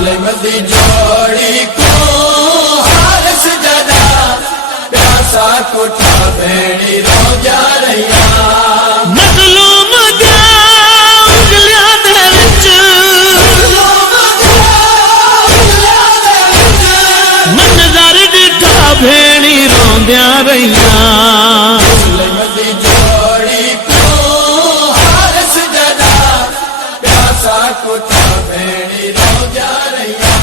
सुलेमदी जोड़ी को हारस जदा प्यासा कोठा भेड़ी रो जा रहिया मजलूम दा उंगलियां दे विच मंजर डिठा भेड़ी रोंदिया रहिया सुलेमदी जोड़ी को हारस जदा प्यासा कोठा भेड़ी रो जा रहिया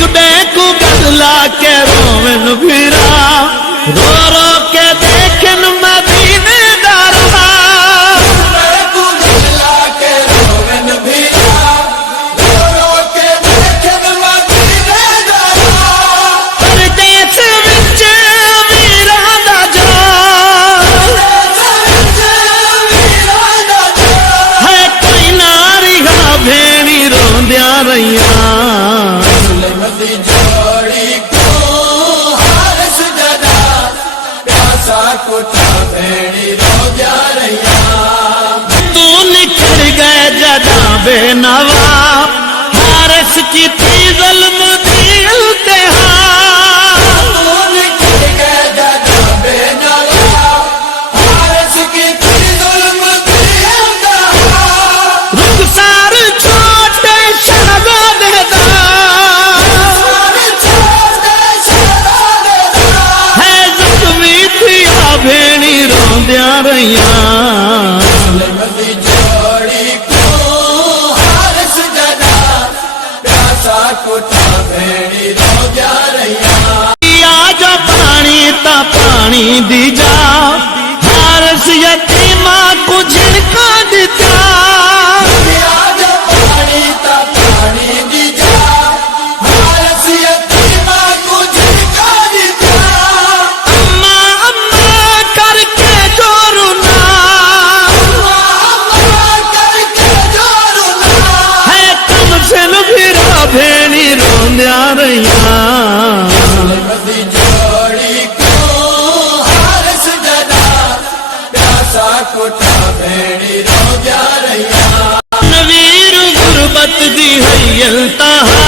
कबे को बदला के रोवन फिरा रो रो के देखन मदीने दा रहा परदेस विच वीरां दा जान है कोई ना रिहा भेड़ी रोंदिया रहिया सुलेमदी जोड़ी को हारस जदा प्यासा कोठा भेड़ी रो जा रहिया तू निखर गए जदा बेनवा हारस की थी ज़ुल्म दी इल्तिहा रुखसार छोटे शहज़ादे दा है ज़ख्मी थिया भेड़ी रोंदिया रहिया सुलेमदी जोड़ी को हारस जदा प्यासा कोठा भेड़ी रो जा रहिया आज पानी ता पानी दी जा हारस यतीमा को झिड़का दिता आज पानी ता पानी दी जा हारस यतीमा को झिड़का दिता अम्मा अम्मा करके जो रुना करके जो रुना है तुम से फिरा भेड़ी रोंदिया रहिया सुलेमदी जोड़ी को हारस जदा प्यासा कोठा भेड़ी रो जा रहिया नवीर गुरबत दी हयल तहा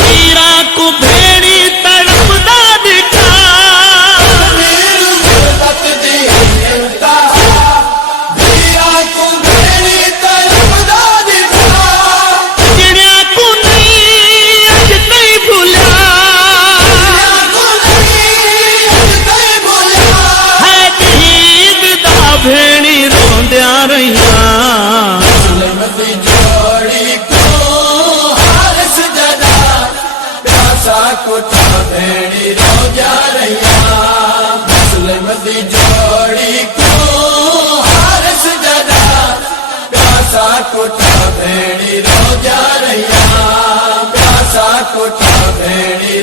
हीरा को भेड़ी तड़पदा दिखा वीर गुरबत दी हिलता वीरा को भेड़ी तड़पदा दिखा चिड़िया को नहीं अज नहीं भूला को नहीं कहीं भूला है दीद दा भेड़ी रोंदिया रहिया सुलेमदी जोड़ी को हारस जदा प्यासा कोठा भेड़ी रो जा रहिया सुलेमदी जोड़ी को हारस जदा प्यासा कोठा भेड़ी रो जा रहिया प्यासा कोठा भेड़ी